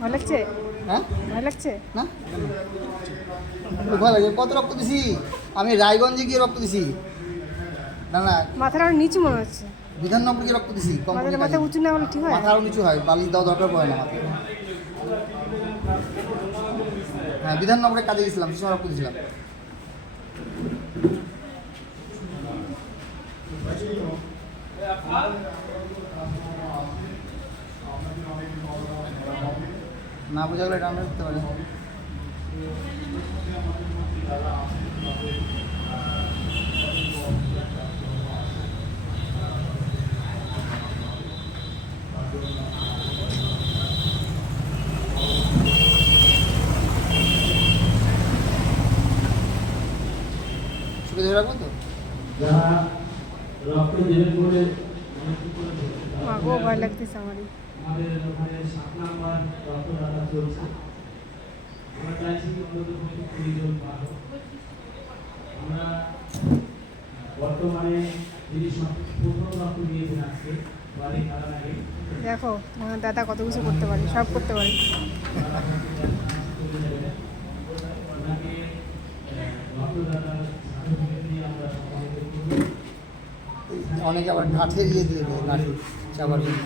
ভালো লাগছে? হ্যাঁ? ভালো লাগছে? না? ভালো লাগে কত রক্ত দিছি? আমি রায়গঞ্জে গিয়ে রক্ত দিছি। না না। মাথাটা নিচু মনে হচ্ছে। বিধাননগর গিয়ে রক্ত দিছি। মাথাটা মাথা উঁচু না হলে ঠিক হয়? মাথা নিচু হয়। বালিশ দেওয়া দরকার পড়ে না মাথায়। হ্যাঁ বিধাননগরে কাজে গেছিলাম। সে সময় রক্ত দিয়েছিলাম না বোঝা গেলে আমরা করতে পারি। শুকে ধরে রাখব তো? যারা রক্ত দেবেন বলে মনে করে ধরতে মা গো ভয় লাগতেছে আমরা। আমরা বর্তমানে দেখো দাদা কত কিছু করতে পারে, সব করতে পারে অনেকে আবার কাঠে দিয়ে দিয়ে দেয় কাঠে চাবার জন্য।